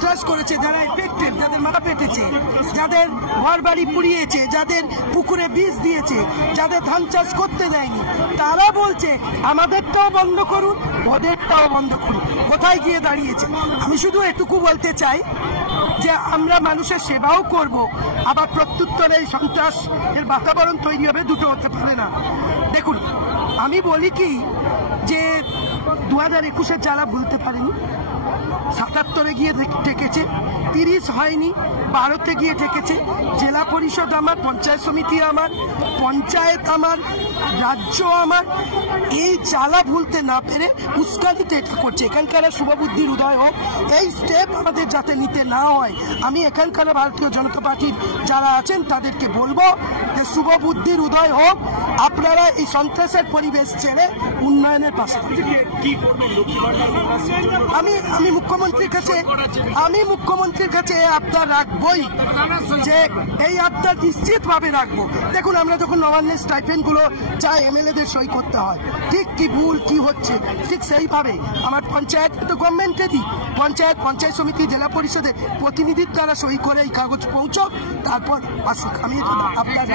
সন্ত্রাস করেছে, যারা এফেক্টেড, যাদের মাথা পেটেছে, যাদের ঘর বাড়ি পুড়িয়েছে, যাদের পুকুরে বীজ দিয়েছে, যাদের ধান চাষ করতে দেয়নি, তারা বলছে আমাদেরটাও বন্ধ করুন, ওদেরটাও বন্ধ করুন। কোথায় গিয়ে দাঁড়িয়েছে? আমি শুধু এটুকু বলতে চাই যে আমরা মানুষের সেবাও করব, আবার প্রত্যুত্তরে এই সন্ত্রাসের বাতাবরণ তৈরি হবে, দুটো হতে পারে না। দেখুন, আমি বলি কি যে 2021-এ যারা ভুলতে পারেনি, 77-এ গিয়ে ঠেকেছে, 30 হয়নি, 12-তে গিয়ে ঠেকেছে। জেলা পরিষদ আমার, পঞ্চায়েত সমিতি আমার, পঞ্চায়েত আমার, রাজ্য আমার। এই জ্বালা ভুলতে না পেরে উস্কানিতে এটা করছে। এখানকার শুভবুদ্ধির উদয় হোক, এই স্টেপ আমাদের যাতে নিতে না হয়। আমি এখানকার ভারতীয় জনতা পার্টির যারা আছেন তাদেরকে বলবো যে শুভবুদ্ধির উদয় হোক, আপনারা এই সন্ত্রাসের পরিবেশ ছেড়ে উন্নয়নের পাশে। আমি মুখ্যমন্ত্রীর কাছে আবদার রাখবই যে এই আবদার নিশ্চিত ভাবে রাখবো। দেখুন, আমরা যখন নবান্নের স্টাইপেন্ড গুলো চাই এমএলএদের সই করতে হয়, ঠিক কি ভুল কি হচ্ছে ঠিক সেইভাবে আমার পঞ্চায়েত তো গভর্নমেন্টে দিই, পঞ্চায়েত সমিতি, জেলা পরিষদে প্রতিনিধির দ্বারা সই করে এই কাগজ পৌঁছক, তারপর আসুক। আমি আপনার